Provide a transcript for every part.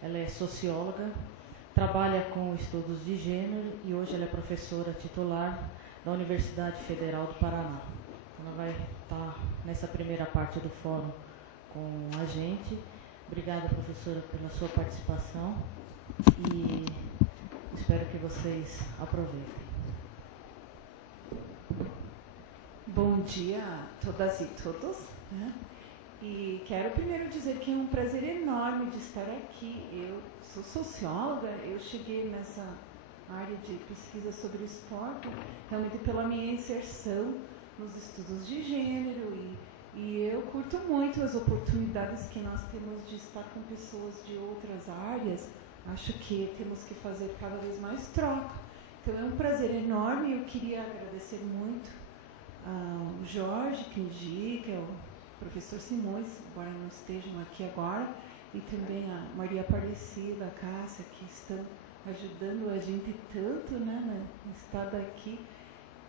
Ela é socióloga, trabalha com estudos de gênero e hoje ela é professora titular da Universidade Federal do Paraná. Ela vai estar nessa primeira parte do fórum com a gente. Obrigada, professora, pela sua participação e espero que vocês aproveitem. Bom dia a todas e todos, né? E quero primeiro dizer que é um prazer enorme de estar aqui. Eu sou socióloga, eu cheguei nessa área de pesquisa sobre esporte realmente pela minha inserção nos estudos de gênero e eu curto muito as oportunidades que nós temos de estar com pessoas de outras áreas. Acho que temos que fazer cada vez mais troca. Então é um prazer enorme. Eu queria agradecer muito ao Jorge, que indica, ao professor Simões, embora não estejam aqui agora, e também a Maria Aparecida, a Cássia, que estão ajudando a gente tanto, né, no estado aqui.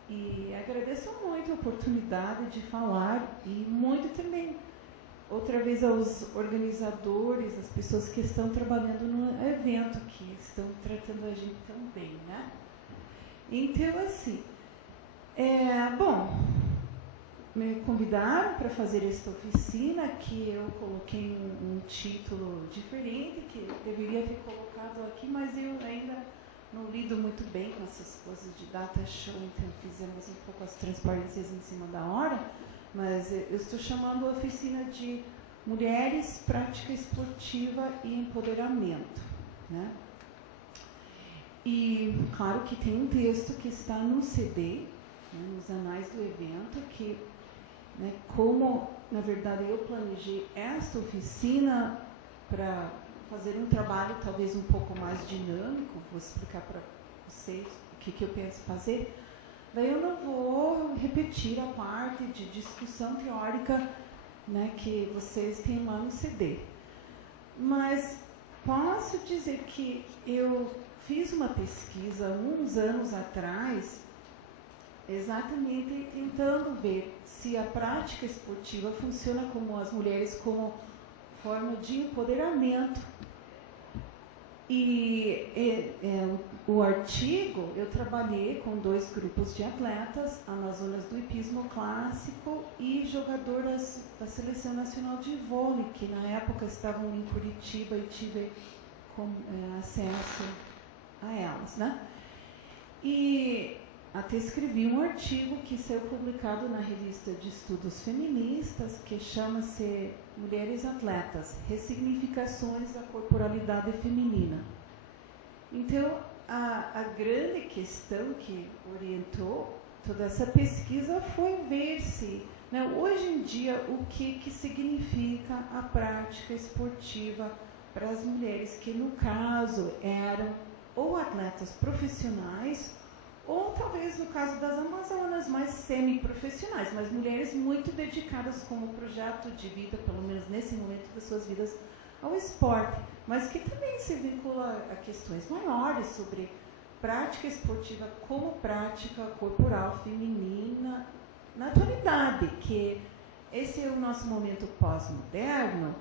E agradeço muito a oportunidade de falar e muito também, outra vez, aos organizadores, as pessoas que estão trabalhando no evento, que estão tratando a gente tão bem, né? Então, assim, bom, me convidaram para fazer esta oficina, que eu coloquei um título diferente, que eu deveria ter colocado aqui, mas eu ainda não lido muito bem com essas coisas de data show, então fizemos um pouco as transparências em cima da hora, mas eu estou chamando a oficina de Mulheres, Prática Esportiva e Empoderamento, né? E claro que tem um texto que está no CD, né, nos anais do evento, que, né, como, na verdade, eu planejei esta oficina para fazer um trabalho talvez um pouco mais dinâmico, vou explicar para vocês o que eu penso fazer, daí eu não vou repetir a parte de discussão teórica, né, que vocês têm lá no CD. Mas posso dizer que eu fiz uma pesquisa uns anos atrás, exatamente tentando ver se a prática esportiva funciona como as mulheres como forma de empoderamento. E o artigo, eu trabalhei com 2 grupos de atletas, amazonas do hipismo clássico e jogadoras da Seleção Nacional de Vôlei, que na época estavam em Curitiba e tive acesso a elas, né? E até escrevi um artigo que saiu publicado na revista de estudos feministas, que chama-se Mulheres Atletas, Ressignificações da Corporalidade Feminina. Então, a grande questão que orientou toda essa pesquisa foi ver se, né, hoje em dia, o que significa a prática esportiva para as mulheres que, no caso, eram ou atletas profissionais, ou talvez no caso das amazonas, mais semi-profissionais, mas mulheres muito dedicadas como projeto de vida, pelo menos nesse momento das suas vidas, ao esporte, mas que também se vincula a questões maiores sobre prática esportiva como prática corporal feminina na atualidade, que esse é o nosso momento pós-moderno,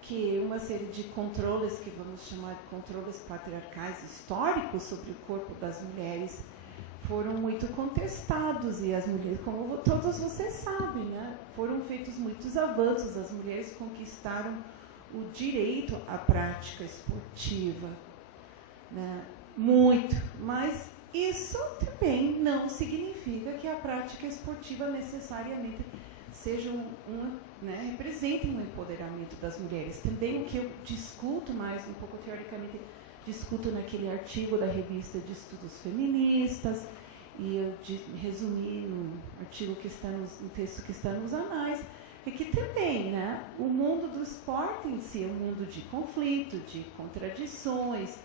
que uma série de controles, que vamos chamar de controles patriarcais históricos sobre o corpo das mulheres, foram muito contestados, e as mulheres, como todos vocês sabem, né, foram feitos muitos avanços, as mulheres conquistaram o direito à prática esportiva, né, muito, mas isso também não significa que a prática esportiva necessariamente seja representem um empoderamento das mulheres. Também o que eu discuto mais, um pouco teoricamente, discuto naquele artigo da revista de estudos feministas, e eu resumi no artigo que está no texto que está nos anais, é que também, né, o mundo do esporte em si é um mundo de conflito, de contradições,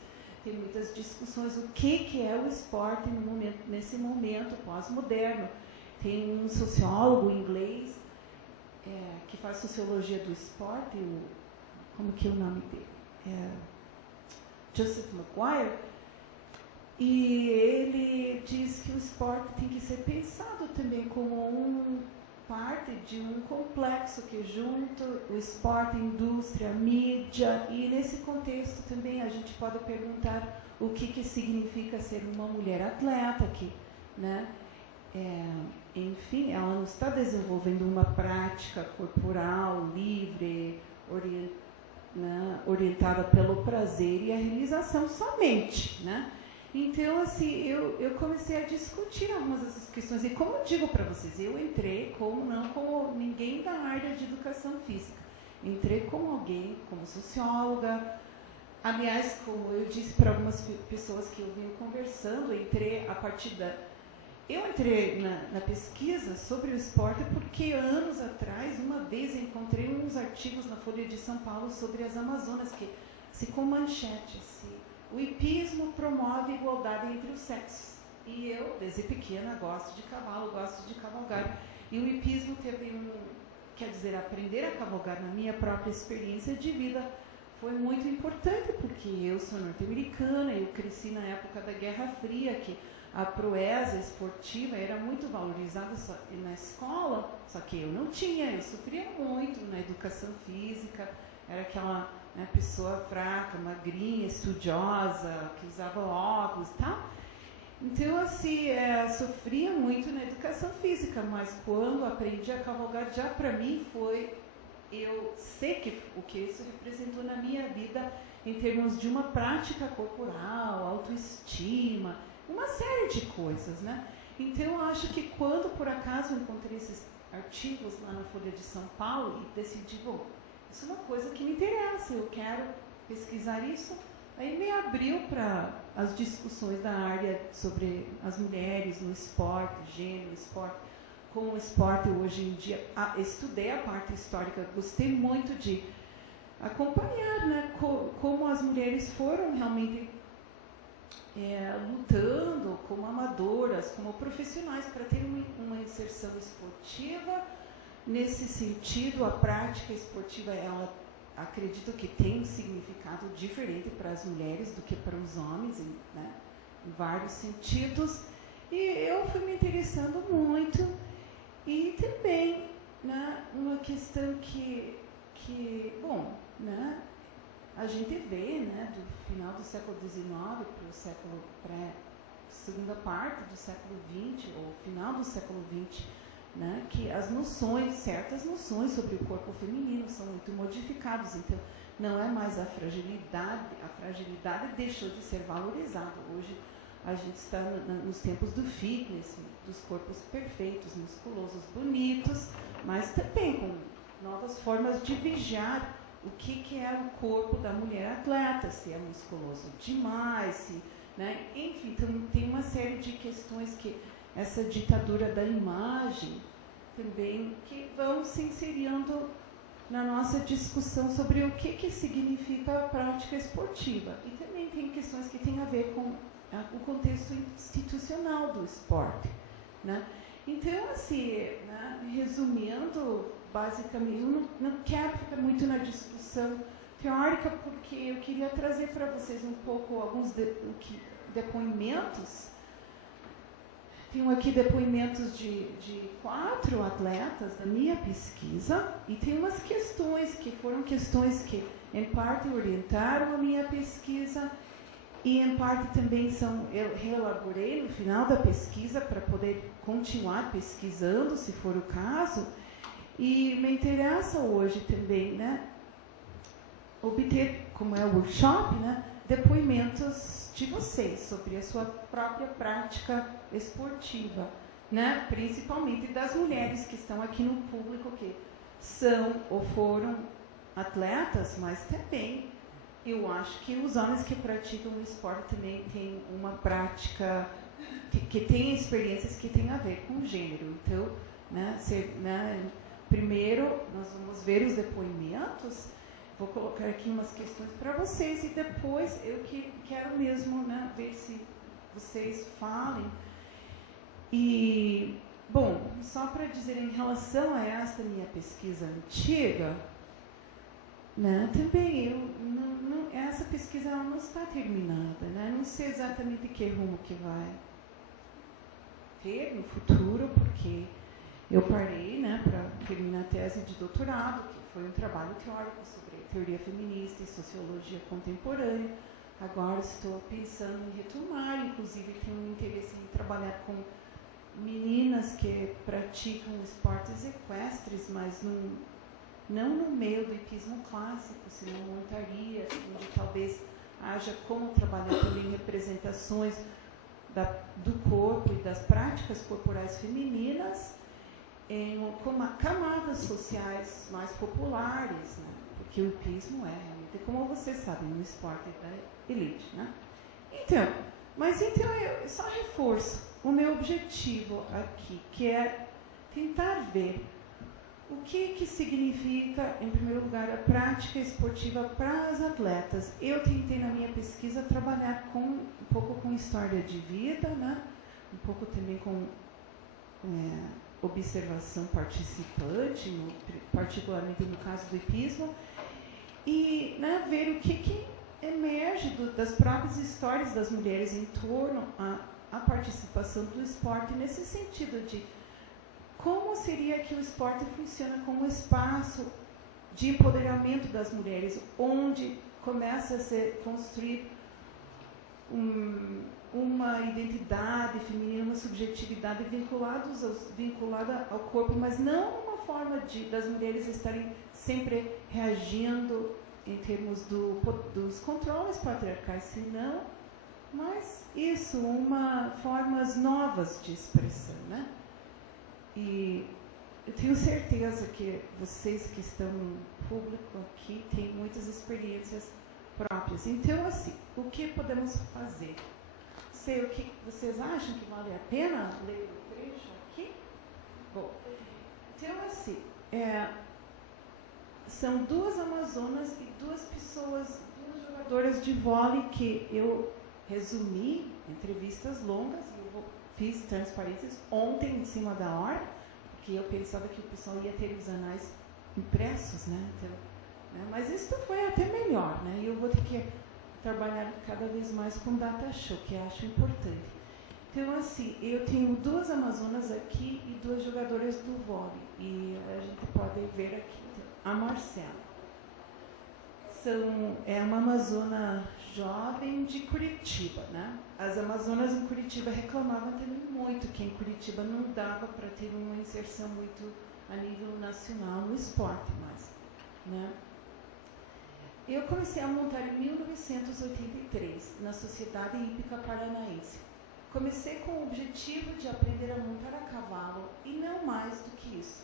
tem muitas discussões, o que é o esporte nesse momento pós-moderno. Tem um sociólogo inglês que faz sociologia do esporte, como que é o nome dele? Joseph Maguire, e ele diz que o esporte tem que ser pensado também como parte de um complexo que junta o esporte, a indústria, a mídia, e nesse contexto também a gente pode perguntar o que significa ser uma mulher atleta, que, né, enfim, ela não está desenvolvendo uma prática corporal livre, orientada pelo prazer e a realização somente, né? Então, assim, eu comecei a discutir algumas dessas questões. E como eu digo para vocês, eu entrei como ninguém da área de educação física. Entrei como alguém, como socióloga. Aliás, como eu disse para algumas pessoas que eu vim conversando, eu entrei na pesquisa sobre o esporte porque anos atrás, uma vez, encontrei uns artigos na Folha de São Paulo sobre as Amazonas, com manchete, o hipismo promove a igualdade entre os sexos. E eu, desde pequena, gosto de cavalo, gosto de cavalgar. E o hipismo aprender a cavalgar na minha própria experiência de vida foi muito importante, porque eu sou norte-americana, eu cresci na época da Guerra Fria, que a proeza esportiva era muito valorizada na escola, só que eu não tinha, eu sofria muito na educação física, era aquela pessoa fraca, magrinha, estudiosa, que usava óculos e tal. Então, assim, sofria muito na educação física, mas quando aprendi a cavalgar, já para mim eu sei o que isso representou na minha vida em termos de uma prática corporal, autoestima, uma série de coisas, né? Então, eu acho que quando, por acaso, eu encontrei esses artigos lá na Folha de São Paulo e decidi, isso é uma coisa que me interessa, eu quero pesquisar isso, aí me abriu para as discussões da área sobre as mulheres no esporte, gênero, esporte, como o esporte hoje em dia. Estudei a parte histórica, gostei muito de acompanhar, né, como as mulheres foram realmente lutando como amadoras, como profissionais, para ter uma inserção esportiva. Nesse sentido, a prática esportiva, ela acredito que tem um significado diferente para as mulheres do que para os homens, né, em vários sentidos. E eu fui me interessando muito. E também, né, uma questão que a gente vê, né, do final do século XIX para a segunda parte do século XX, ou final do século XX, né, que certas noções sobre o corpo feminino são muito modificadas. Então, não é mais a fragilidade deixou de ser valorizada. Hoje, a gente está nos tempos do fitness, dos corpos perfeitos, musculosos, bonitos, mas também com novas formas de vigiar o que é o corpo da mulher atleta, se é musculoso demais, né? Enfim, então, tem uma série de questões que essa ditadura da imagem também que vão se inserindo na nossa discussão sobre o que significa a prática esportiva. E também tem questões que têm a ver com o contexto institucional do esporte, né? Então, assim, né, resumindo, basicamente, eu não quero ficar muito na discussão teórica, porque eu queria trazer para vocês um pouco alguns depoimentos. Tenho aqui depoimentos de 4 atletas da minha pesquisa, e tem umas questões que foram questões que, em parte, orientaram a minha pesquisa, e, em parte, também eu reelaborei no final da pesquisa para poder continuar pesquisando, se for o caso. E me interessa hoje também, né, obter, como é o workshop, né, depoimentos de vocês sobre a sua própria prática esportiva, né, principalmente das mulheres que estão aqui no público, que são ou foram atletas, mas também eu acho que os homens que praticam o esporte também têm uma prática que tem experiências que têm a ver com gênero. Então, né, primeiro nós vamos ver os depoimentos, vou colocar aqui umas questões para vocês e depois eu quero mesmo, né, ver se vocês falem. E, bom, só para dizer, em relação a esta minha pesquisa antiga, né, também essa pesquisa ela não está terminada, né? Não sei exatamente que rumo que vai ter no futuro, porque eu parei, né, para terminar a tese de doutorado, que foi um trabalho teórico sobre teoria feminista e sociologia contemporânea. Agora estou pensando em retomar, inclusive tenho um interesse em trabalhar com meninas que praticam esportes equestres, mas não no meio do hipismo clássico, senão montarias, onde talvez haja como trabalhar também representações do corpo e das práticas corporais femininas com camadas sociais mais populares, né? Porque o hipismo realmente, como vocês sabem, um esporte da elite, né? Então eu só reforço o meu objetivo aqui, que é tentar ver o que significa, em primeiro lugar, a prática esportiva para as atletas. Eu tentei, na minha pesquisa, trabalhar um pouco com história de vida, né? Um pouco também com observação participante, particularmente no caso do hipismo, e, né, ver o que emerge das próprias histórias das mulheres em torno à participação do esporte, nesse sentido de como seria que o esporte funciona como espaço de empoderamento das mulheres, onde começa a ser construído uma identidade feminina, uma subjetividade vinculada ao corpo, mas não uma forma das mulheres estarem sempre reagindo em termos dos controles patriarcais, senão, mas formas novas de expressão, né? E eu tenho certeza que vocês que estão no público aqui têm muitas experiências próprias. Então, assim, o que podemos fazer? Sei o que vocês acham que vale a pena ler o trecho aqui? Bom, então, assim, são duas amazonas e duas jogadoras de vôlei que eu resumi, entrevistas longas, e eu fiz transparências ontem em cima da hora, porque eu pensava que o pessoal ia ter os anais impressos, né? Então, né? Mas isso foi até melhor, né? E eu vou ter que trabalhar cada vez mais com data show, que eu acho importante. Então, assim, eu tenho duas amazonas aqui e duas jogadoras do vôlei, e a gente pode ver aqui. Então, a Marcela é uma amazona jovem de Curitiba, né? As amazonas em Curitiba reclamavam também muito que em Curitiba não dava para ter uma inserção muito a nível nacional no esporte mais, né? Eu comecei a montar em 1983 na Sociedade Hípica Paranaense. Comecei com o objetivo de aprender a montar a cavalo e não mais do que isso.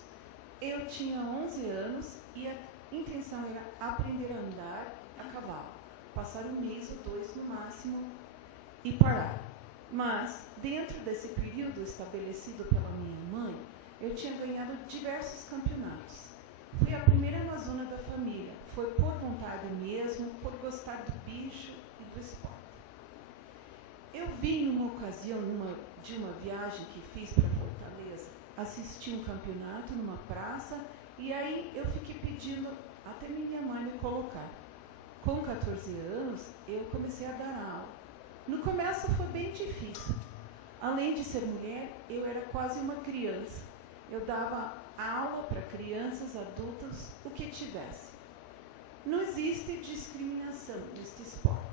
Eu tinha 11 anos e a intenção era aprender a andar a cavalo, passar um mês ou dois no máximo e parar. Mas, dentro desse período estabelecido pela minha mãe, eu tinha ganhado diversos campeonatos. Fui a primeira amazona da família. Foi por vontade mesmo, por gostar do bicho e do esporte. Eu vi numa ocasião, de uma viagem que fiz para Fortaleza, assisti um campeonato numa praça, e aí eu fiquei pedindo até minha mãe me colocar. Com 14 anos, eu comecei a dar aula. No começo foi bem difícil. Além de ser mulher, eu era quase uma criança. Eu dava aula para crianças, adultos, o que tivesse. Não existe discriminação neste esporte.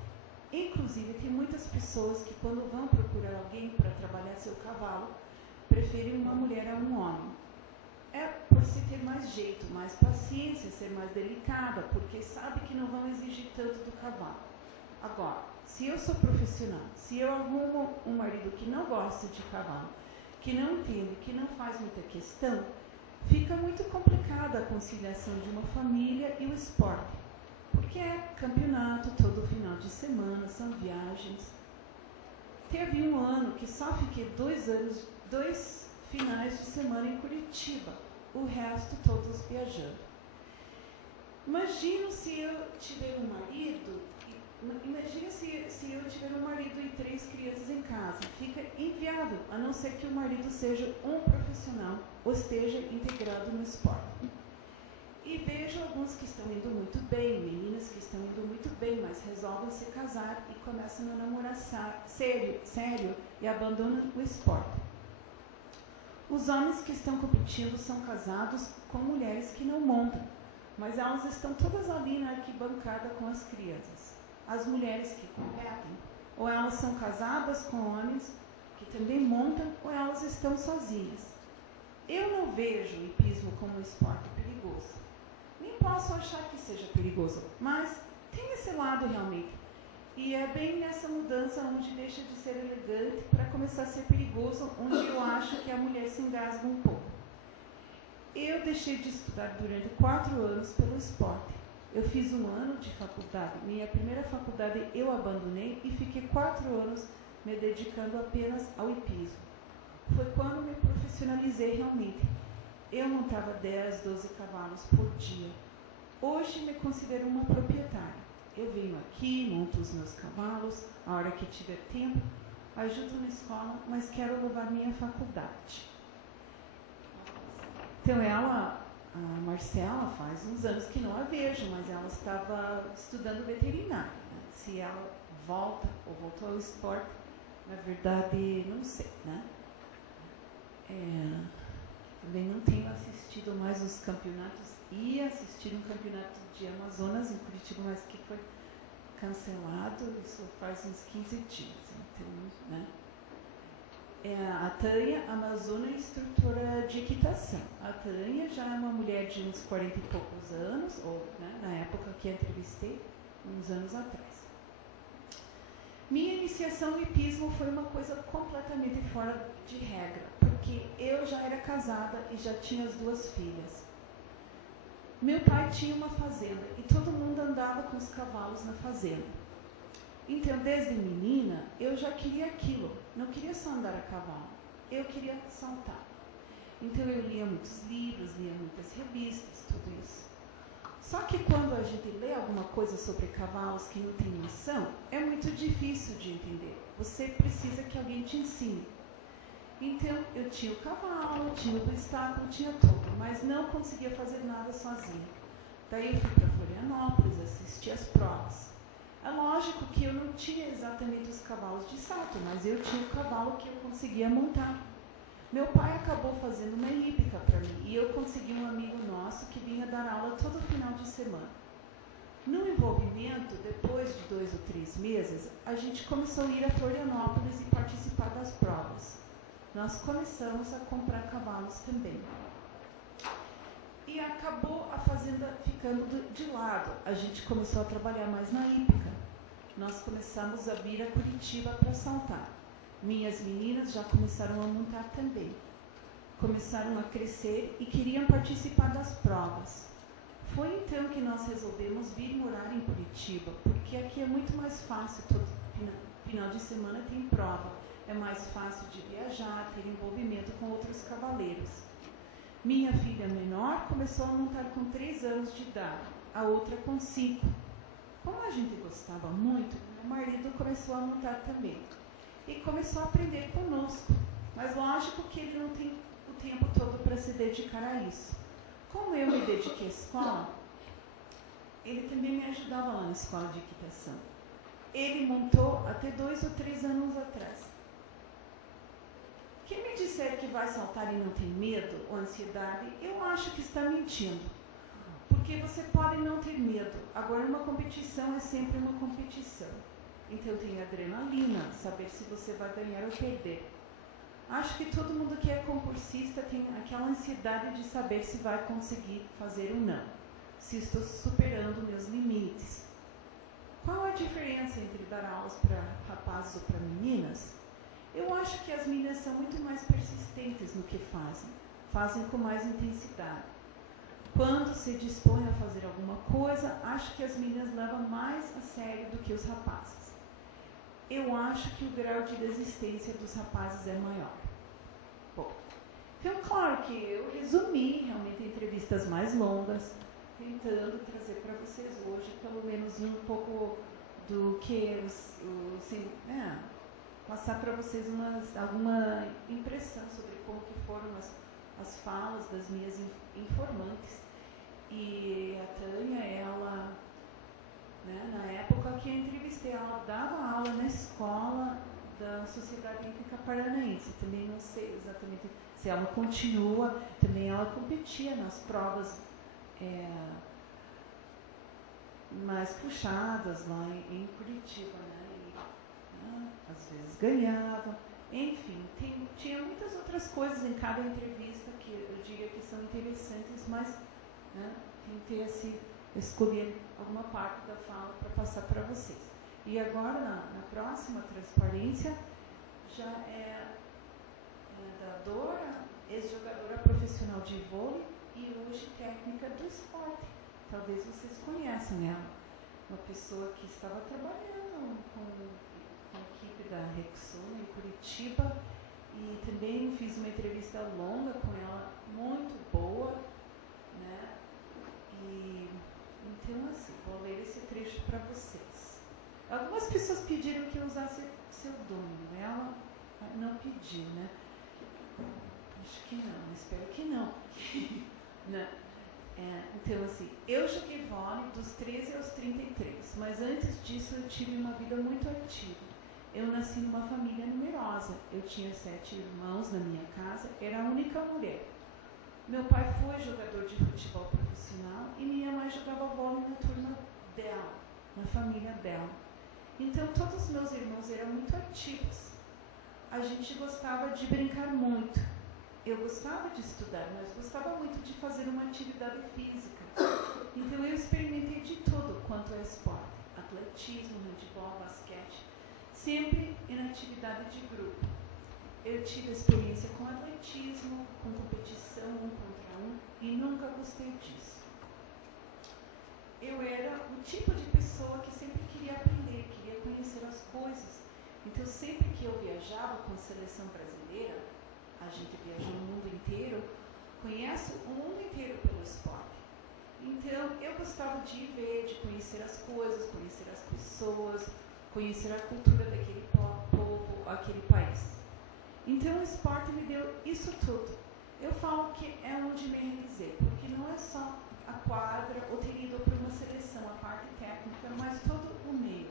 Inclusive, tem muitas pessoas que, quando vão procurar alguém para trabalhar seu cavalo, preferem uma mulher a um homem. É por se ter mais jeito, mais paciência, ser mais delicada, porque sabe que não vão exigir tanto do cavalo. Agora, se eu sou profissional, se eu arrumo um marido que não gosta de cavalo, que não entende, que não faz muita questão, fica muito complicada a conciliação de uma família e o esporte, porque é campeonato todo final de semana, são viagens. Teve um ano que só fiquei 2 finais de semana em Curitiba, o resto todos viajando. Imagino se eu tiver um marido, imagina se eu tiver um marido e 3 crianças em casa, fica inviável, a não ser que o marido seja um profissional ou esteja integrado no esporte. E vejo alguns que estão indo muito bem, meninas que estão indo muito bem, mas resolvem se casar e começam a namorar sério e abandonam o esporte. Os homens que estão competindo são casados com mulheres que não montam, mas elas estão todas ali na arquibancada com as crianças. As mulheres que competem, ou elas são casadas com homens que também montam, ou elas estão sozinhas. Eu não vejo o hipismo como um esporte perigoso. Nem posso achar que seja perigoso, mas tem esse lado realmente. E é bem nessa mudança onde deixa de ser elegante para começar a ser perigoso, onde eu acho que a mulher se engasga um pouco. Eu deixei de estudar durante 4 anos pelo esporte. Eu fiz 1 ano de faculdade. Minha primeira faculdade eu abandonei e fiquei 4 anos me dedicando apenas ao hipismo. Foi quando me profissionalizei realmente. Eu montava 10, 12 cavalos por dia. Hoje me considero uma proprietária. Eu venho aqui, monto os meus cavalos, a hora que tiver tempo, ajudo na escola, mas quero levar minha faculdade. Então ela, a Marcela, faz uns anos que não a vejo, mas ela estava estudando veterinária. Né? Se ela volta ou voltou ao esporte, na verdade, não sei, né? Também não tenho assistido mais os campeonatos. Ia assistir um campeonato de Amazonas em Curitiba, mas que foi cancelado, isso faz uns 15 dias. Então, né? A Tânia Amazona é instrutora de equitação. A Tânia já é uma mulher de uns 40 e poucos anos, ou né, na época que a entrevistei, uns anos atrás. Minha iniciação no hipismo foi uma coisa completamente fora de regra, porque eu já era casada e já tinha as 2 filhas. Meu pai tinha uma fazenda e todo mundo andava com os cavalos na fazenda. Então, desde menina, eu já queria aquilo. Não queria só andar a cavalo, eu queria saltar. Então, eu lia muitos livros, lia muitas revistas, tudo isso. Só que quando a gente lê alguma coisa sobre cavalos que não tem noção, é muito difícil de entender. Você precisa que alguém te ensine. Então, eu tinha o cavalo, tinha o obstáculo, tinha tudo, mas não conseguia fazer nada sozinha. Daí eu fui para Florianópolis, assisti às provas. É lógico que eu não tinha exatamente os cavalos de salto, mas eu tinha o cavalo que eu conseguia montar. Meu pai acabou fazendo uma hípica para mim e eu consegui um amigo nosso que vinha dar aula todo final de semana. No envolvimento, depois de 2 ou 3 meses, a gente começou a ir a Florianópolis e participar das provas. Nós começamos a comprar cavalos também. E acabou a fazenda ficando de lado. A gente começou a trabalhar mais na hípica. Nós começamos a vir a Curitiba para saltar. Minhas meninas já começaram a montar também. Começaram a crescer e queriam participar das provas. Foi então que nós resolvemos vir morar em Curitiba, porque aqui é muito mais fácil, todo final de semana tem prova. É mais fácil de viajar, ter envolvimento com outros cavaleiros. Minha filha menor começou a montar com 3 anos de idade, a outra com 5. Como a gente gostava muito, meu marido começou a montar também. E começou a aprender conosco. Mas lógico que ele não tem o tempo todo para se dedicar a isso. Como eu me dediquei à escola, ele também me ajudava lá na escola de equitação. Ele montou até 2 ou 3 anos atrás. Quem me disser que vai saltar e não tem medo ou ansiedade, eu acho que está mentindo. Porque você pode não ter medo. Agora, uma competição é sempre uma competição. Então, tem adrenalina, saber se você vai ganhar ou perder. Acho que todo mundo que é concursista tem aquela ansiedade de saber se vai conseguir fazer ou não. Se estou superando meus limites. Qual a diferença entre dar aulas para rapazes ou para meninas? Eu acho que as meninas são muito mais persistentes no que fazem. Fazem com mais intensidade. Quando se dispõem a fazer alguma coisa, acho que as meninas levam mais a sério do que os rapazes. Eu acho que o grau de desistência dos rapazes é maior. Bom, então, claro que eu resumi realmente entrevistas mais longas, tentando trazer para vocês hoje, pelo menos um pouco do que passar para vocês alguma impressão sobre como que foram as falas das minhas informantes. E a Tânia, ela, né, na época que eu entrevistei, ela dava aula na escola da Sociedade Hípica Paranaense. Também não sei exatamente Se ela continua, também ela competia nas provas mais puxadas lá em Curitiba, né? E, às vezes ganhava. Enfim, tinha muitas outras coisas em cada entrevista que eu diria que são interessantes, mas tentei escolher alguma parte da fala para passar para vocês. E agora, na próxima transparência, já é nadadora, ex-jogadora profissional de vôlei e hoje técnica do esporte. Talvez vocês conheçam ela. Uma pessoa que estava trabalhando com a equipe da Rexona em Curitiba e também fiz uma entrevista longa com ela, muito boa, né? E então, assim, vou ler esse trecho para vocês. Algumas pessoas pediram que eu usasse pseudônimo. Ela não pediu, né? Acho que não, espero que não. Né? Então, assim, eu joguei vôlei dos 13 aos 33, mas antes disso eu tive uma vida muito ativa. Eu nasci numa família numerosa. Eu tinha 7 irmãos na minha casa, era a única mulher. Meu pai foi jogador de futebol profissional e minha mãe jogava vôlei na turma dela, na família dela. Então, todos os meus irmãos eram muito ativos. A gente gostava de brincar muito. Eu gostava de estudar, mas gostava muito de fazer uma atividade física. Então, eu experimentei de tudo quanto é esporte. Atletismo, handebol, basquete. Sempre em atividade de grupo. Eu tive experiência com atletismo, com competição 1 contra 1 e nunca gostei disso. Eu era o tipo de pessoa que sempre queria aprender, queria conhecer as coisas. Então, sempre que eu viajava com a seleção brasileira, a gente viajou no mundo inteiro, conhece o mundo inteiro pelo esporte. Então, eu gostava de ver, de conhecer as coisas, conhecer as pessoas, conhecer a cultura daquele povo, aquele país. Então, o esporte me deu isso tudo. Eu falo que é onde me realizei, porque não é só a quadra ou ter ido para uma seleção, a parte técnica, mas todo o meio.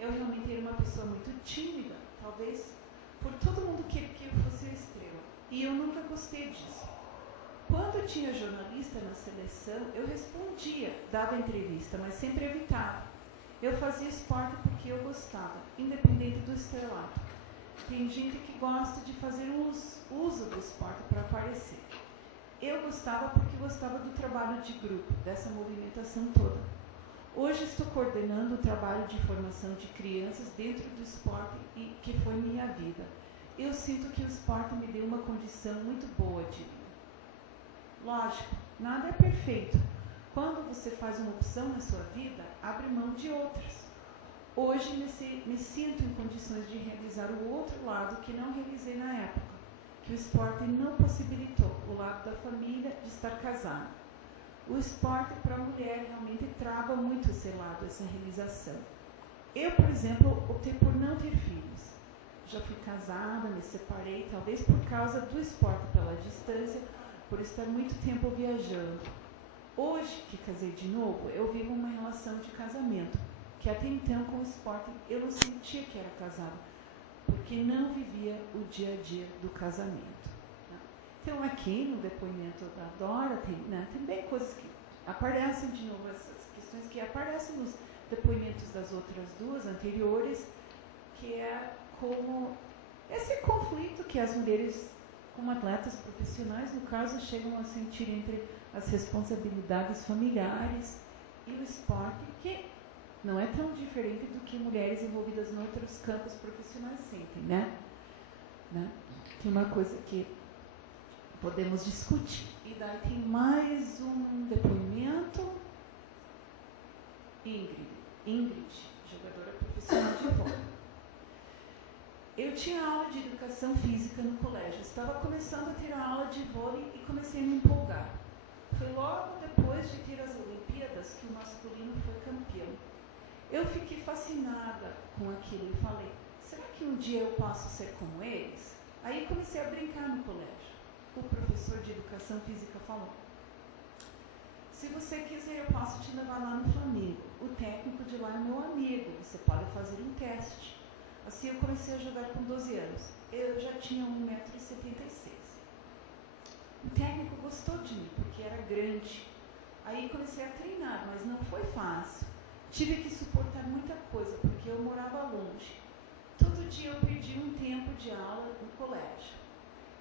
Eu realmente era uma pessoa muito tímida, talvez por todo mundo queria que eu fosse a estrela. E eu nunca gostei disso. Quando tinha jornalista na seleção, eu respondia, dava entrevista, mas sempre evitava. Eu fazia esporte porque eu gostava, independente do estrelato. Tem gente que gosta de fazer uso do esporte para aparecer. Eu gostava porque gostava do trabalho de grupo, dessa movimentação toda. Hoje estou coordenando o trabalho de formação de crianças dentro do esporte, e que foi minha vida. Eu sinto que o esporte me deu uma condição muito boa de vida. Lógico, nada é perfeito. Quando você faz uma opção na sua vida, abre mão de outras. Hoje me sinto em condições de realizar o outro lado que não realizei na época, que o esporte não possibilitou, o lado da família, de estar casado. O esporte para a mulher realmente trava muito esse lado, essa realização. Eu, por exemplo, optei por não ter filhos. Já fui casada, me separei, talvez por causa do esporte pela distância, por estar muito tempo viajando. Hoje, que casei de novo, eu vivo uma relação de casamento, que até então com o esporte eu não sentia que era casada, porque não vivia o dia a dia do casamento. Então, aqui no depoimento da Dora, tem também coisas que aparecem de novo, essas questões que aparecem nos depoimentos das outras duas anteriores, que é como esse conflito que as mulheres, como atletas profissionais, no caso, chegam a sentir entre as responsabilidades familiares e o esporte, que não é tão diferente do que mulheres envolvidas em outros campos profissionais sentem, né? Tem uma coisa que podemos discutir. E daí tem mais um depoimento. Ingrid, jogadora profissional de vôlei. Eu tinha aula de educação física no colégio. Estava começando a ter a aula de vôlei e comecei a me empolgar. Foi logo depois de ter as Olimpíadas que o masculino foi campeão. Eu fiquei fascinada com aquilo e falei, será que um dia eu posso ser como eles? Aí comecei a brincar no colégio. O professor de educação física falou, se você quiser eu posso te levar lá no Flamengo. O técnico de lá é meu amigo, você pode fazer um teste. Assim eu comecei a jogar com 12 anos. Eu já tinha 1,76 m. O técnico gostou de mim, porque era grande. Aí comecei a treinar, mas não foi fácil. Tive que suportar muita coisa, porque eu morava longe. Todo dia eu perdi um tempo de aula no colégio.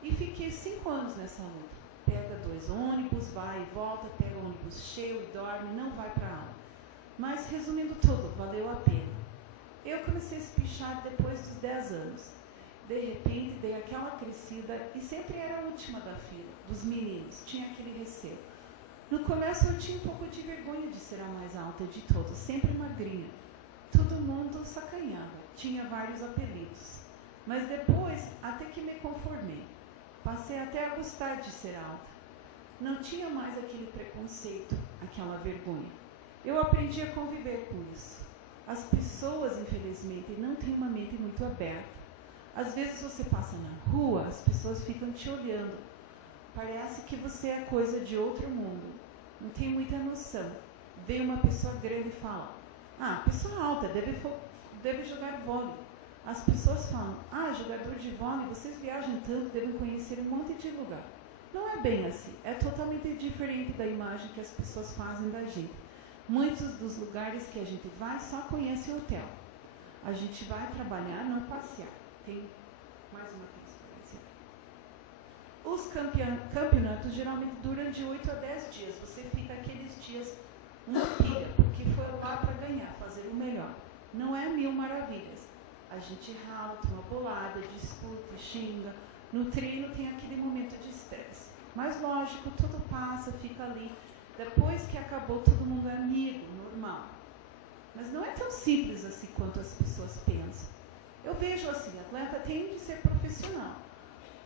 E fiquei 5 anos nessa luta. Pega 2 ônibus, vai e volta, pega o ônibus cheio e dorme, não vai para aula. Mas, resumindo tudo, valeu a pena. Eu comecei a espichar depois dos 10 anos. De repente, dei aquela crescida e sempre era a última da fila, dos meninos. Tinha aquele receio. No começo, eu tinha um pouco de vergonha de ser a mais alta de todos, sempre magrinha. Todo mundo sacanhava, tinha vários apelidos. Mas depois, até que me conformei. Passei até a gostar de ser alta. Não tinha mais aquele preconceito, aquela vergonha. Eu aprendi a conviver com isso. As pessoas, infelizmente, não têm uma mente muito aberta. Às vezes você passa na rua, as pessoas ficam te olhando. Parece que você é coisa de outro mundo. Não tem muita noção. Vem uma pessoa grande e fala: ah, pessoa alta, deve jogar vôlei. As pessoas falam: ah, jogador de vôlei, vocês viajam tanto, devem conhecer um monte de lugar. Não é bem assim. É totalmente diferente da imagem que as pessoas fazem da gente. Muitos dos lugares que a gente vai só conhece o hotel. A gente vai trabalhar, não passear. Tem mais uma transferência. Os campeonatos geralmente duram de 8 a 10 dias. Você fica aqueles dias uma pilha, porque foi lá para ganhar, fazer o melhor. Não é 1000 maravilhas. A gente rala, toma bolada, disputa, xinga. No treino tem aquele momento de estresse. Mas lógico, tudo passa, fica ali. Depois que acabou, todo mundo é amigo, normal. Mas não é tão simples assim quanto as pessoas pensam. Eu vejo assim, atleta tem de ser profissional.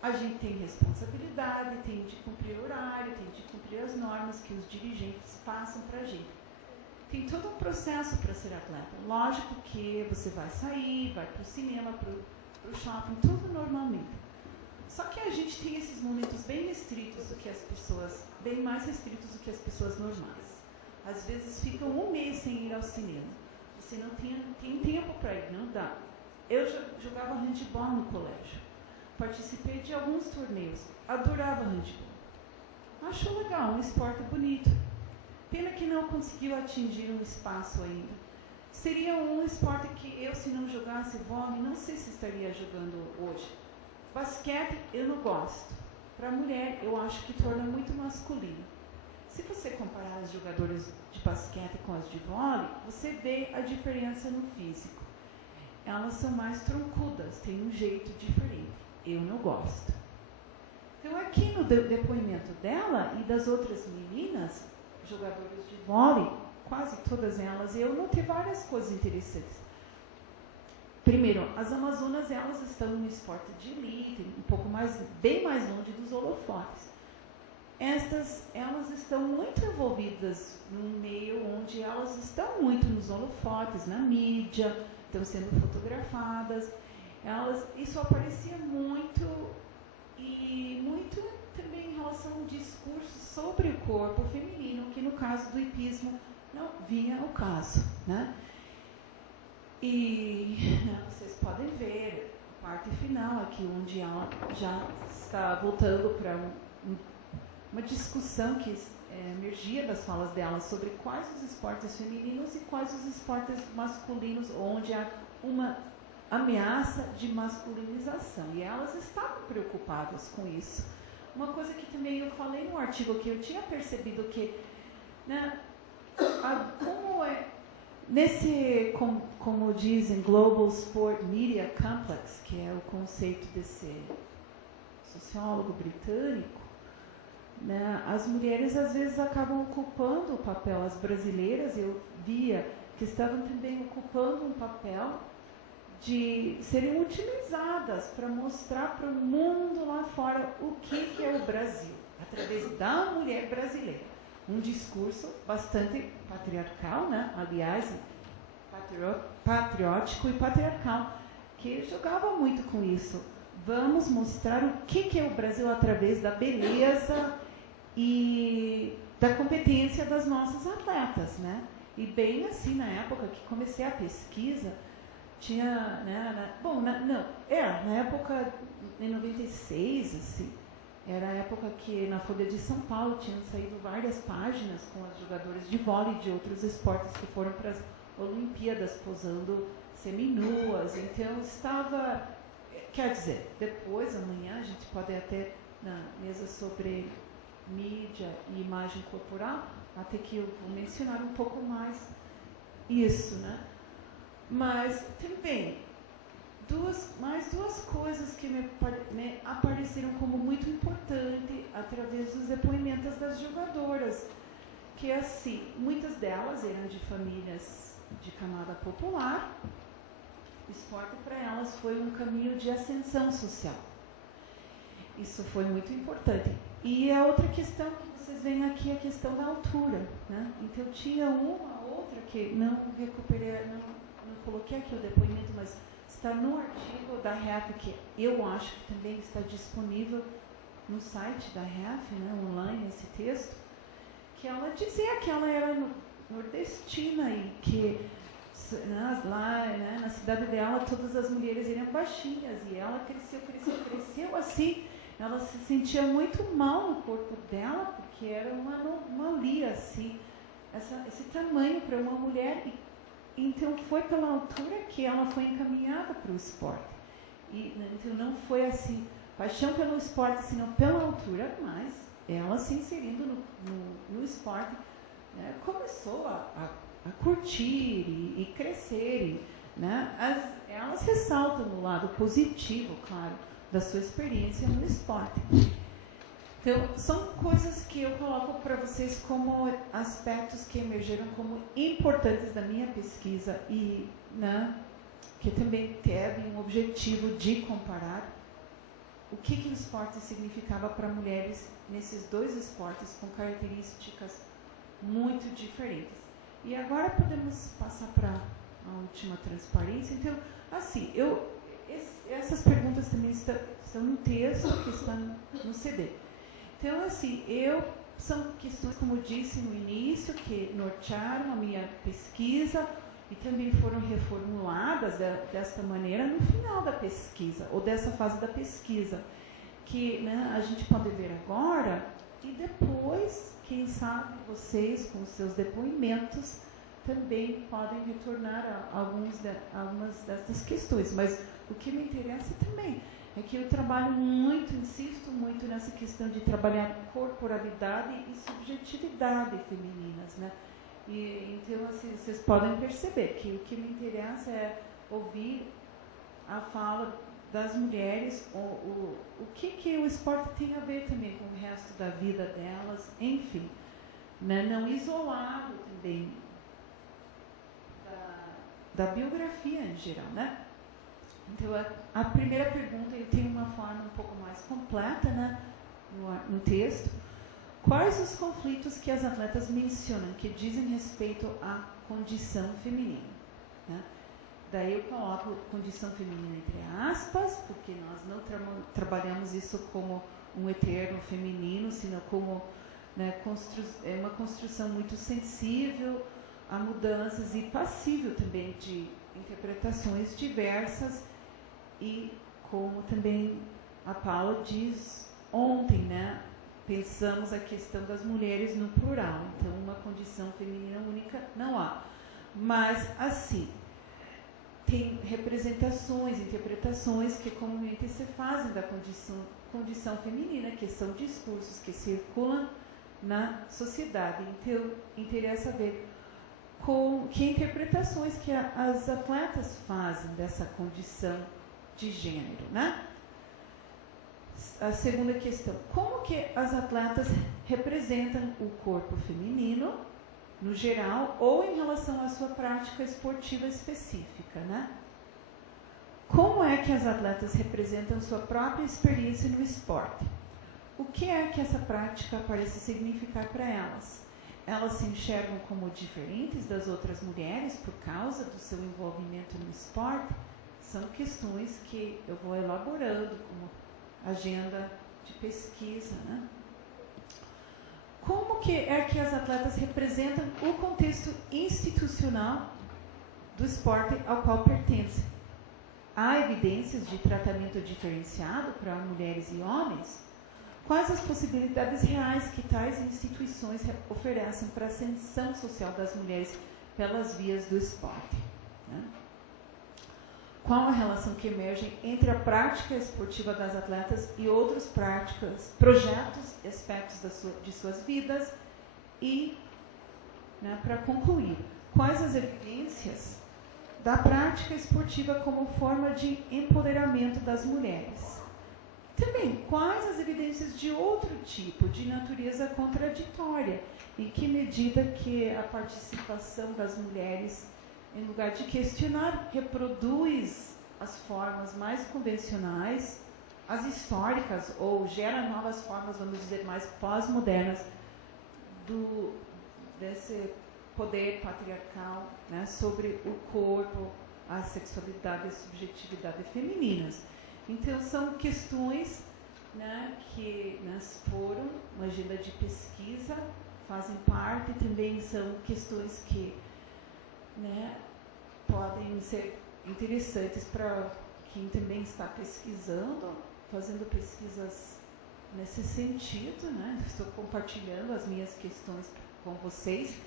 A gente tem responsabilidade, tem de cumprir horário, tem de cumprir as normas que os dirigentes passam para a gente. Tem todo um processo para ser atleta. Lógico que você vai sair, vai para o cinema, para o shopping, tudo normalmente. Só que a gente tem esses momentos bem restritos do que as pessoas, bem mais restritos do que as pessoas normais. Às vezes ficam 1 mês sem ir ao cinema. Você não tem tempo para ir, não dá. Eu jogava handebol no colégio. Participei de alguns torneios. Adorava handebol. Acho legal, um esporte bonito. Pena que não conseguiu atingir um espaço ainda. Seria um esporte que eu, se não jogasse vôlei, não sei se estaria jogando hoje. Basquete, eu não gosto. Para mulher, eu acho que torna muito masculino. Se você comparar as jogadoras de basquete com as de vôlei, você vê a diferença no físico. Elas são mais troncudas, têm um jeito diferente. Eu não gosto. Então, aqui no depoimento dela e das outras meninas, jogadoras de vôlei, quase todas elas, eu notei várias coisas interessantes. Primeiro, as Amazonas, elas estão no esporte de elite, bem mais longe dos holofotes. Elas estão muito envolvidas num meio onde elas estão muito nos holofotes, na mídia, estão sendo fotografadas. Isso aparecia muito, e muito também em relação ao discurso sobre o corpo feminino, que no caso do hipismo não vinha ao caso, né? E vocês podem ver a parte final aqui, onde ela já está voltando para uma discussão que emergia das falas dela sobre quais os esportes femininos e quais os esportes masculinos, onde há uma ameaça de masculinização. E elas estavam preocupadas com isso. Uma coisa que também eu falei no artigo, que eu tinha percebido que, né, como dizem, Global Sport Media Complex, que é o conceito desse sociólogo britânico, né, as mulheres às vezes acabam ocupando o papel, as brasileiras, eu via que estavam também ocupando um papel de serem utilizadas para mostrar para o mundo lá fora o que é o Brasil, através da mulher brasileira. Um discurso bastante patriarcal, né? Aliás, patriótico e patriarcal, que jogava muito com isso. Vamos mostrar o que é o Brasil através da beleza e da competência das nossas atletas, né? E bem assim, na época que comecei a pesquisa, tinha, né, na época, em 96, assim, Era a época que na Folha de São Paulo tinham saído várias páginas com as jogadoras de vôlei de outros esportes que foram para as Olimpíadas posando seminuas. Então estava, quer dizer, depois, amanhã, a gente pode até, na mesa sobre mídia e imagem corporal, até que eu vou mencionar um pouco mais isso, né? Mas também, mais duas coisas que me apareceram como muito importante através dos depoimentos das jogadoras, que assim, muitas delas eram de famílias de camada popular. O esporte para elas foi um caminho de ascensão social. Isso foi muito importante. E a outra questão que vocês veem aqui é a questão da altura, né? Então tinha uma outra que não recuperei, não coloquei aqui o depoimento, mas está no artigo da REF, que eu acho que também está disponível no site da REF, né, online, esse texto, que ela dizia que ela era nordestina e que lá, né, na cidade dela todas as mulheres eram baixinhas e ela cresceu assim. Ela se sentia muito mal no corpo dela, porque era uma anomalia, assim, esse tamanho para uma mulher. Então, foi pela altura que ela foi encaminhada para o esporte. Então, não foi assim, paixão pelo esporte, senão pela altura, mas ela se inserindo no esporte, né, começou a curtir e crescer. Né, elas ressaltam no lado positivo, claro, da sua experiência no esporte. Então, são coisas que eu coloco para vocês como aspectos que emergeram como importantes da minha pesquisa e, né, que também teve um objetivo de comparar o que o esporte significava para mulheres nesses dois esportes com características muito diferentes. E agora podemos passar para a última transparência. Então, assim, essas perguntas também estão no texto, que estão no CD. Então, assim, são questões, como disse no início, que nortearam a minha pesquisa e também foram reformuladas desta maneira no final da pesquisa, ou dessa fase da pesquisa, que, né, a gente pode ver agora e depois, quem sabe, vocês, com os seus depoimentos, também podem retornar a algumas dessas questões. Mas o que me interessa também é que eu trabalho insisto muito nessa questão de trabalhar corporalidade e subjetividade femininas, né? E, então, assim, vocês podem perceber que o que me interessa é ouvir a fala das mulheres, o que o esporte tem a ver também com o resto da vida delas, enfim, né? Não isolado também da biografia em geral, né? Então, a primeira pergunta, eu tenho uma forma um pouco mais completa, né, no texto. Quais os conflitos que as atletas mencionam que dizem respeito à condição feminina? Né? Daí eu coloco condição feminina entre aspas, porque nós não trabalhamos isso como um eterno feminino, senão como, né, uma construção muito sensível a mudanças e passível também de interpretações diversas. E como também a Paula diz ontem, né, pensamos a questão das mulheres no plural. Então, uma condição feminina única não há. Mas, assim, tem representações, interpretações que comumente se fazem da condição feminina, que são discursos que circulam na sociedade. Então, interessa ver que interpretações que as atletas fazem dessa condição de gênero, né? A segunda questão, como que as atletas representam o corpo feminino, no geral, ou em relação à sua prática esportiva específica, né? Como é que as atletas representam sua própria experiência no esporte? O que é que essa prática parece significar para elas? Elas se enxergam como diferentes das outras mulheres por causa do seu envolvimento no esporte? São questões que eu vou elaborando como agenda de pesquisa, né? Como que é que as atletas representam o contexto institucional do esporte ao qual pertencem? Há evidências de tratamento diferenciado para mulheres e homens? Quais as possibilidades reais que tais instituições oferecem para a ascensão social das mulheres pelas vias do esporte? Né? Qual a relação que emerge entre a prática esportiva das atletas e outros projetos e aspectos de suas vidas? E, né, para concluir, quais as evidências da prática esportiva como forma de empoderamento das mulheres? Também, quais as evidências de outro tipo, de natureza contraditória? Em que medida que a participação das mulheres, em lugar de questionar, reproduz as formas mais convencionais, as históricas, ou gera novas formas, vamos dizer, mais pós-modernas, desse poder patriarcal, né, sobre o corpo, a sexualidade e a subjetividade femininas. Então, são questões, né, que, né, foram uma agenda de pesquisa, fazem parte, também são questões que, né, podem ser interessantes para quem também está pesquisando, fazendo pesquisas nesse sentido, né? Estou compartilhando as minhas questões com vocês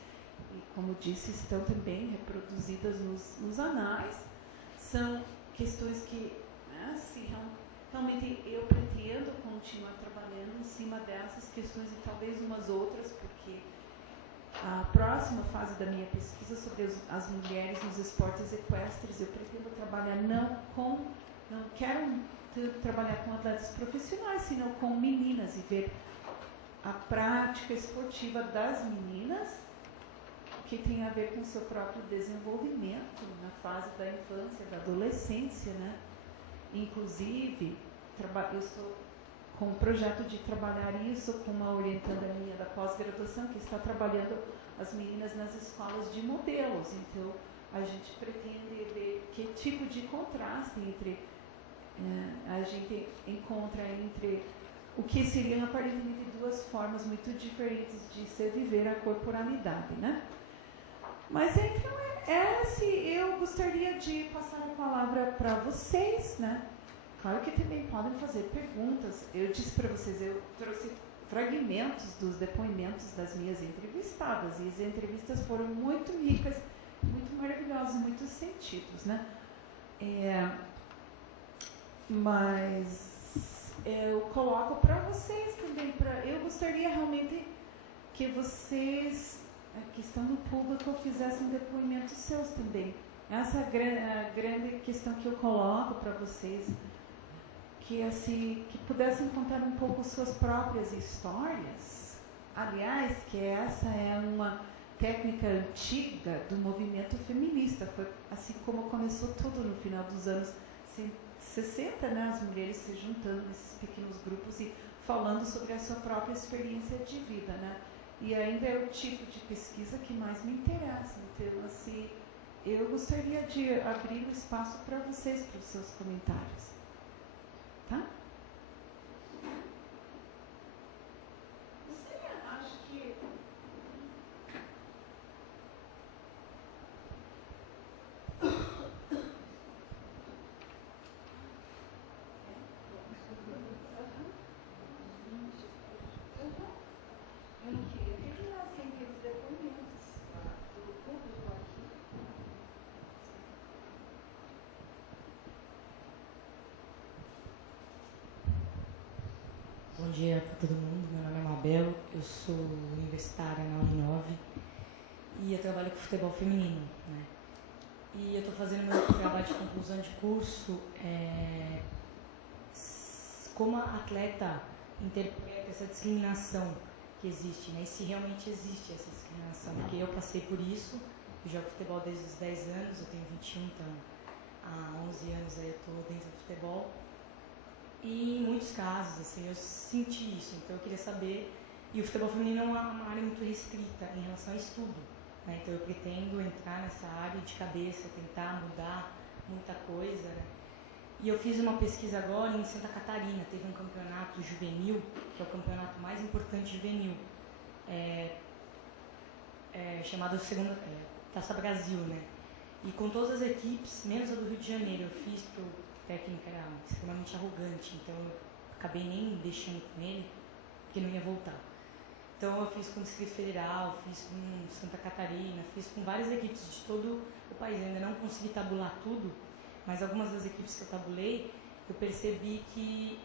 e, como disse, estão também reproduzidas nos anais. São questões que, né, se realmente eu pretendo continuar trabalhando em cima dessas questões e talvez umas outras, porque a próxima fase da minha pesquisa sobre as mulheres nos esportes equestres, eu pretendo trabalhar não quero trabalhar com atletas profissionais, senão com meninas e ver a prática esportiva das meninas, que tem a ver com o seu próprio desenvolvimento na fase da infância, da adolescência, né? Inclusive, eu estou com um projeto de trabalhar isso com uma orientanda minha da pós-graduação, que está trabalhando as meninas nas escolas de modelos. Então, a gente pretende ver que tipo de contraste a gente encontra entre o que seriam aparentemente duas formas muito diferentes de se viver a corporalidade, né? Mas então eu gostaria de passar a palavra para vocês, né? Claro que também podem fazer perguntas. Eu disse para vocês, eu trouxe fragmentos dos depoimentos das minhas entrevistadas, e as entrevistas foram muito ricas, muito maravilhosas, em muitos sentidos, né? Mas eu coloco para vocês também, eu gostaria realmente que vocês, que estão no público, fizessem depoimentos seus também. Essa é a grande questão que eu coloco para vocês, que assim, que pudessem contar um pouco suas próprias histórias. Aliás, que essa é uma técnica antiga do movimento feminista, foi assim como começou tudo no final dos anos 60, né, as mulheres se juntando nesses pequenos grupos e falando sobre a sua própria experiência de vida, né? E ainda é o tipo de pesquisa que mais me interessa. Então, assim, eu gostaria de abrir o espaço para vocês, para os seus comentários. Tá? Você acha que... Bom dia para todo mundo, meu nome é Mabel, eu sou universitária na Uninove e eu trabalho com futebol feminino, né? E eu estou fazendo meu trabalho de conclusão de curso, como a atleta interpreta essa discriminação que existe, né? E se realmente existe essa discriminação, porque eu passei por isso, eu jogo futebol desde os 10 anos, eu tenho 21, então há 11 anos aí eu estou dentro do futebol. E em muitos casos, assim, eu senti isso, então eu queria saber, e o futebol feminino é uma área muito restrita em relação a estudo, né? Então eu pretendo entrar nessa área de cabeça, tentar mudar muita coisa, né? E eu fiz uma pesquisa agora em Santa Catarina, teve um campeonato juvenil, que é o campeonato mais importante juvenil, chamado Taça Brasil, né? E com todas as equipes, menos a do Rio de Janeiro, eu fiz o técnico era extremamente arrogante, então eu acabei nem deixando com ele, porque não ia voltar. Então eu fiz com o Distrito Federal, fiz com Santa Catarina, fiz com várias equipes de todo o país. Eu ainda não consegui tabular tudo, mas algumas das equipes que eu tabulei, eu percebi que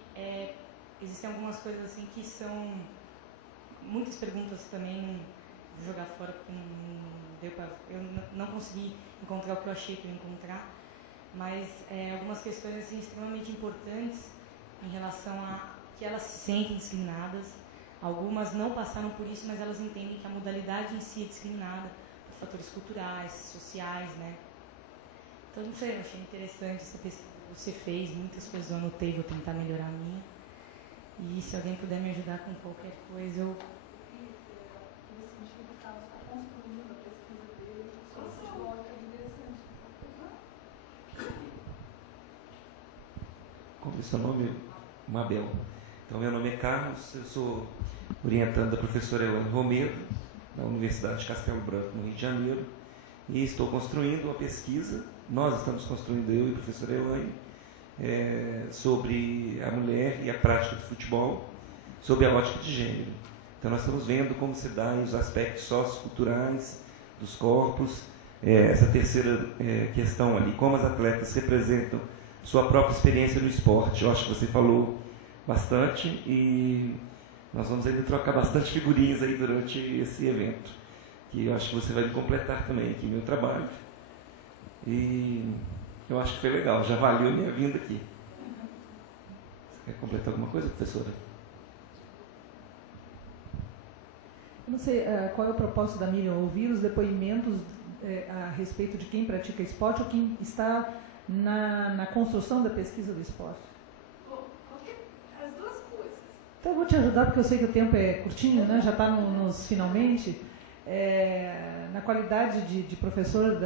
existem algumas coisas assim que são... Muitas perguntas também não vou jogar fora porque eu não consegui encontrar o que eu achei que eu ia encontrar, mas algumas questões assim, extremamente importantes em relação a que elas se sentem discriminadas. Algumas não passaram por isso, mas elas entendem que a modalidade em si é discriminada por fatores culturais, sociais, né? Então, não sei, eu achei interessante essa pesquisa que você fez, muitas coisas eu anotei, vou tentar melhorar a minha. E se alguém puder me ajudar com qualquer coisa, eu... Como é seu nome? Mabel. Então, meu nome é Carlos, eu sou orientando da professora Elaine Romero, da Universidade de Castelo Branco, no Rio de Janeiro, e estou construindo uma pesquisa, nós estamos construindo, eu e a professora Elaine, sobre a mulher e a prática do futebol, sob a ótica de gênero. Então, nós estamos vendo como se dá os aspectos socioculturais dos corpos, essa terceira questão ali, como as atletas representam sua própria experiência no esporte. Eu acho que você falou bastante e nós vamos ainda trocar bastante figurinhas aí durante esse evento, que eu acho que você vai me completar também aqui no meu trabalho. E eu acho que foi legal, já valeu a minha vinda aqui. Você quer completar alguma coisa, professora? Eu não sei qual é o propósito da Miriam, ouvir os depoimentos a respeito de quem pratica esporte ou quem está na construção da pesquisa do esporte. As duas coisas. Então eu vou te ajudar, porque eu sei que o tempo é curtinho, né? Já está nos finalmente. Na qualidade de professor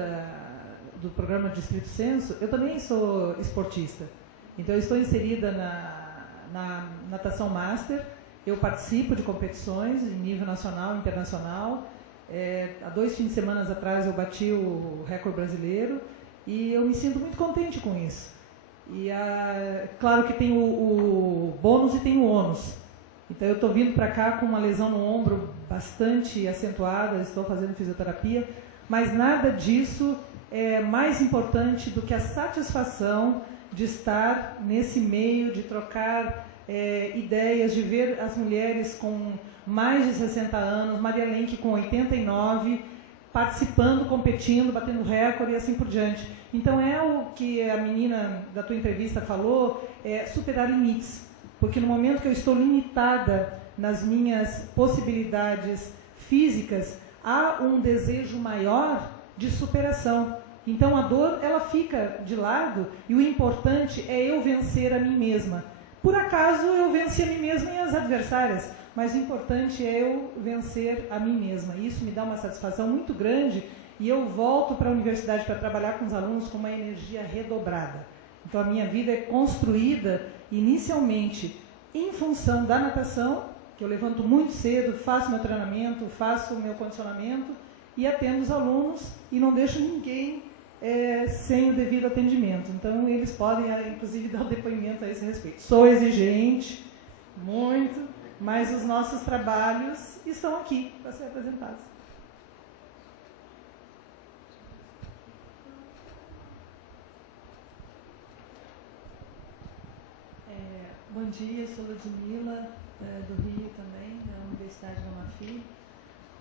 do programa Distrito Censo, eu também sou esportista. Então eu estou inserida na natação master, eu participo de competições em nível nacional e internacional. Há 2 fins de semana atrás eu bati o recorde brasileiro e eu me sinto muito contente com isso. E claro que tem o bônus e tem o ônus. Então eu estou vindo para cá com uma lesão no ombro bastante acentuada, estou fazendo fisioterapia, mas nada disso é mais importante do que a satisfação de estar nesse meio, de trocar ideias, de ver as mulheres com mais de 60 anos, Maria Lenk com 89, participando, competindo, batendo recorde e assim por diante. Então é o que a menina da tua entrevista falou, superar limites. Porque no momento que eu estou limitada nas minhas possibilidades físicas, há um desejo maior de superação. Então a dor, ela fica de lado e o importante é eu vencer a mim mesma. Por acaso eu venci a mim mesma e as adversárias, mas o importante é eu vencer a mim mesma. Isso me dá uma satisfação muito grande e eu volto para a universidade para trabalhar com os alunos com uma energia redobrada. Então a minha vida é construída inicialmente em função da natação, que eu levanto muito cedo, faço meu treinamento, faço o meu condicionamento e atendo os alunos e não deixo ninguém sem o devido atendimento. Então eles podem, inclusive, dar um depoimento a esse respeito. Sou exigente, muito, mas os nossos trabalhos estão aqui para ser apresentados. Bom dia, sou Ludmila, do Rio também, da Universidade da Mafi,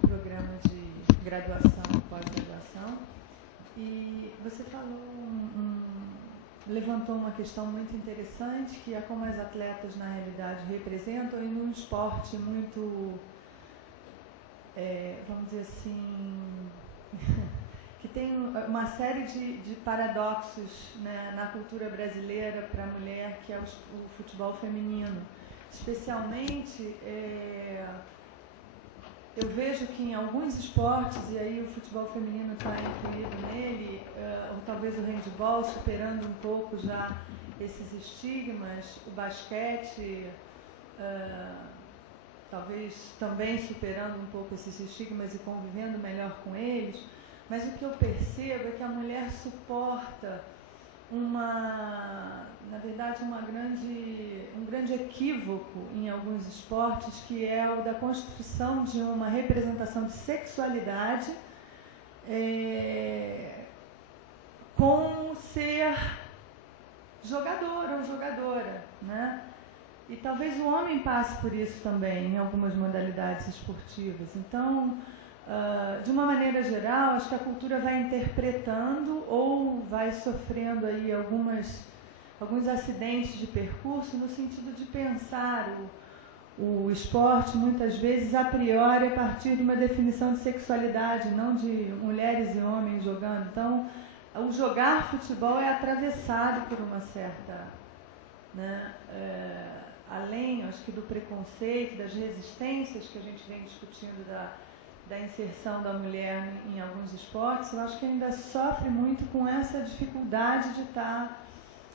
programa de graduação e pós-graduação. E você falou, levantou uma questão muito interessante, que é como as atletas, na realidade, representam, e num esporte muito, vamos dizer assim, que tem uma série de paradoxos, né, na cultura brasileira para a mulher, que é o futebol feminino. Especialmente, eu vejo que em alguns esportes, e aí o futebol feminino está incluído nele, ou talvez o handebol, superando um pouco já esses estigmas, o basquete, talvez também superando um pouco esses estigmas e convivendo melhor com eles. Mas o que eu percebo é que a mulher suporta na verdade, um grande equívoco em alguns esportes, que é o da construção de uma representação de sexualidade com ser jogador ou jogadora, né? E talvez o homem passe por isso também em algumas modalidades esportivas. Então, de uma maneira geral, acho que a cultura vai interpretando ou vai sofrendo aí alguns acidentes de percurso no sentido de pensar o esporte muitas vezes a priori a partir de uma definição de sexualidade, não de mulheres e homens jogando. Então, o jogar futebol é atravessado por uma certa, né, além, acho que, do preconceito, das resistências que a gente vem discutindo da inserção da mulher em alguns esportes, eu acho que ainda sofre muito com essa dificuldade de estar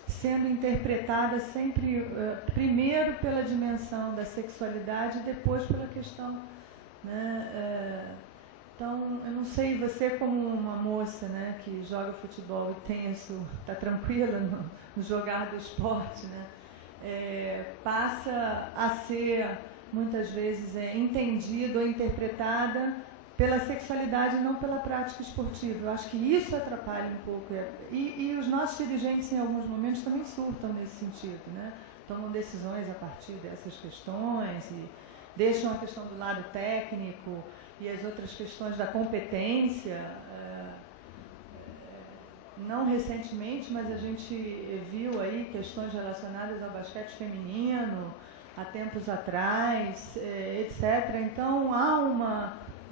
sendo interpretada sempre, primeiro pela dimensão da sexualidade e depois pela questão, né? Então, eu não sei, você como uma moça, né, que joga futebol e tem isso, está tranquila no jogar do esporte, né, passa a ser muitas vezes entendida ou interpretada pela sexualidade e não pela prática esportiva. Eu acho que isso atrapalha um pouco. E os nossos dirigentes, em alguns momentos, também surtam nesse sentido, né? Tomam decisões a partir dessas questões e deixam a questão do lado técnico e as outras questões da competência. Não recentemente, mas a gente viu aí questões relacionadas ao basquete feminino, há tempos atrás, etc. Então, há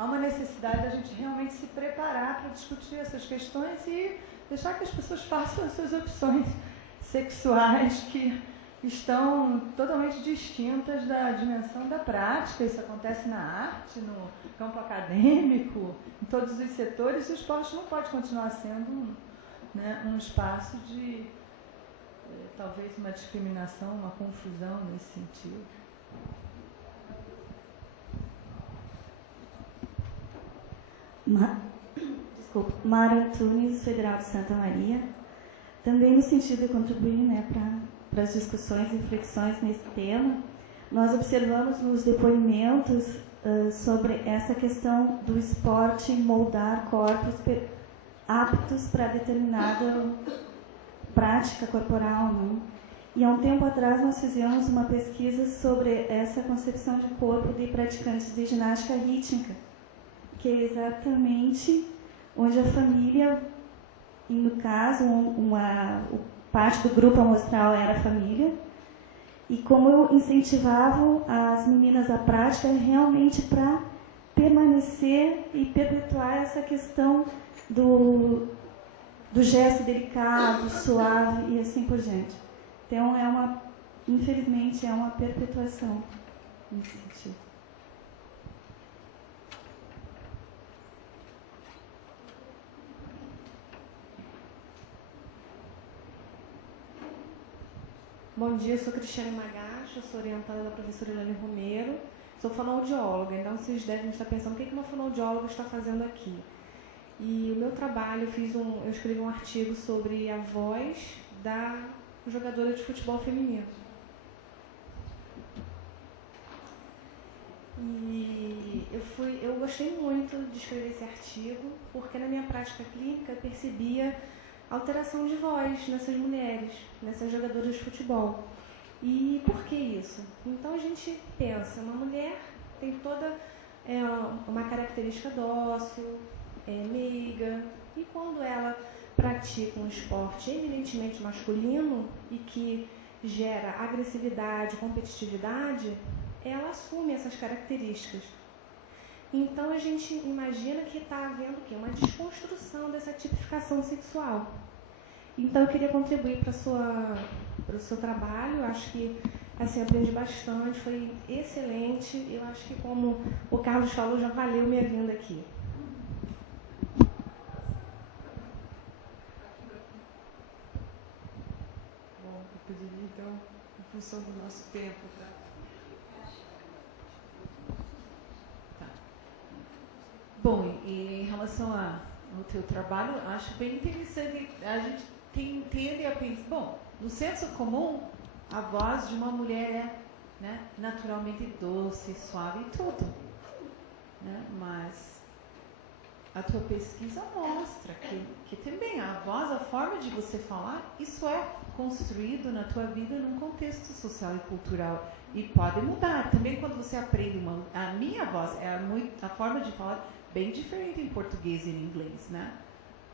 uma necessidade da gente realmente se preparar para discutir essas questões e deixar que as pessoas façam as suas opções sexuais, que estão totalmente distintas da dimensão da prática. Isso acontece na arte, no campo acadêmico, em todos os setores. E o esporte não pode continuar sendo um espaço de, talvez, uma discriminação, uma confusão nesse sentido. Mara Antunes, Federal de Santa Maria. Também no sentido de contribuir, né, para as discussões e reflexões nesse tema, nós observamos nos depoimentos sobre essa questão do esporte moldar corpos aptos para determinada prática corporal, né? E há um tempo atrás nós fizemos uma pesquisa sobre essa concepção de corpo de praticantes de ginástica rítmica, que é exatamente onde a família, e no caso, parte do grupo amostral era a família, e como incentivavam as meninas à prática realmente para permanecer e perpetuar essa questão do gesto delicado, suave e assim por diante. Então, infelizmente, é uma perpetuação nesse sentido. Bom dia, eu sou Cristiane Magacho, sou orientada da professora Helene Romero, sou fonoaudióloga, então vocês devem estar pensando o que uma fonoaudióloga está fazendo aqui. E o meu trabalho, eu escrevi um artigo sobre a voz da jogadora de futebol feminino. E eu gostei muito de escrever esse artigo, porque na minha prática clínica eu percebia alteração de voz nessas mulheres, nessas jogadoras de futebol. E por que isso? Então a gente pensa, uma mulher tem toda uma característica dócil, meiga, e quando ela pratica um esporte eminentemente masculino e que gera agressividade, competitividade, ela assume essas características. Então a gente imagina que está havendo uma desconstrução dessa tipificação sexual. Então eu queria contribuir para o seu trabalho. Eu acho que assim, aprendi bastante, foi excelente. Eu acho que, como o Carlos falou, já valeu minha vinda aqui. Bom, eu pediria então, em função do nosso tempo, Bom, e em relação ao teu trabalho, acho bem interessante a gente tendem a pensar, bom, no senso comum, a voz de uma mulher é, né, naturalmente doce, suave e tudo. Né? Mas a tua pesquisa mostra que também a voz, a forma de você falar, isso é construído na tua vida num contexto social e cultural. E pode mudar. Também quando você aprende a minha voz, a forma de falar bem diferente em português e em inglês, né?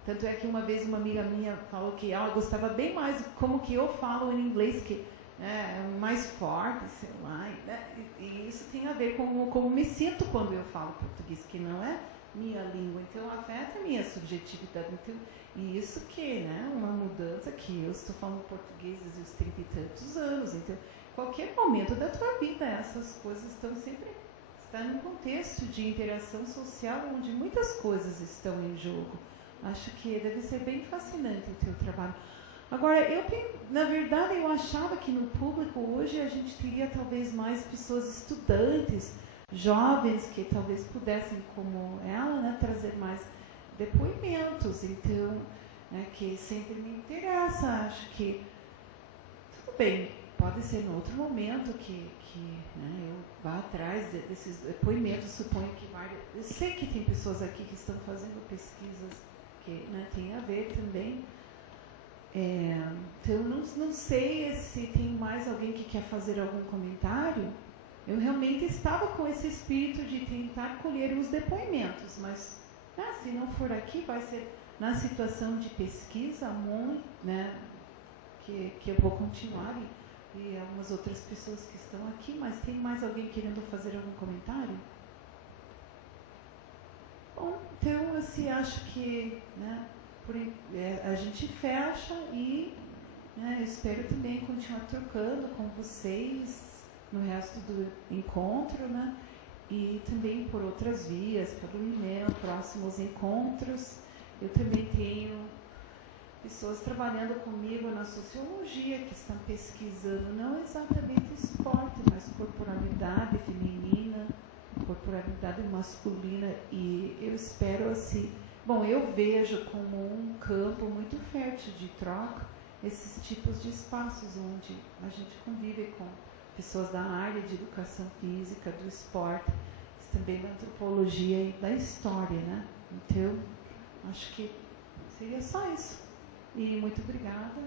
Tanto é que uma vez uma amiga minha falou que ela gostava bem mais de como que eu falo em inglês, que é mais forte, sei lá. E isso tem a ver com como me sinto quando eu falo português, que não é minha língua. Então, afeta a minha subjetividade. Então, e isso que, né, uma mudança que eu estou falando português desde os 30 e tantos anos. Então, qualquer momento da tua vida, essas coisas estão sempre... Está num contexto de interação social onde muitas coisas estão em jogo. Acho que deve ser bem fascinante o teu trabalho. Agora, na verdade, eu achava que no público hoje a gente teria talvez mais pessoas estudantes, jovens, que talvez pudessem, como ela, né, trazer mais depoimentos. Então, né, que sempre me interessa. Acho que tudo bem, pode ser em outro momento que né, eu vá atrás desses depoimentos. Suponho que eu sei que tem pessoas aqui que estão fazendo pesquisas que, né, tem a ver também. Então, não sei se tem mais alguém que quer fazer algum comentário. Eu realmente estava com esse espírito de tentar colher os depoimentos, mas se não for aqui, vai ser na situação de pesquisa, né, que eu vou continuar e algumas outras pessoas que estão aqui. Mas tem mais alguém querendo fazer algum comentário? Bom, então, assim, acho que, né, a gente fecha e, né, eu espero também continuar trocando com vocês no resto do encontro, né, e também por outras vias, pelo e-mail, próximos encontros. Eu também tenho pessoas trabalhando comigo na sociologia que estão pesquisando não exatamente esporte, mas corporalidade feminina, corporalidade masculina, e eu espero assim, bom, eu vejo como um campo muito fértil de troca esses tipos de espaços onde a gente convive com pessoas da área de educação física, do esporte, mas também da antropologia e da história, né? Então, acho que seria só isso. E muito obrigada.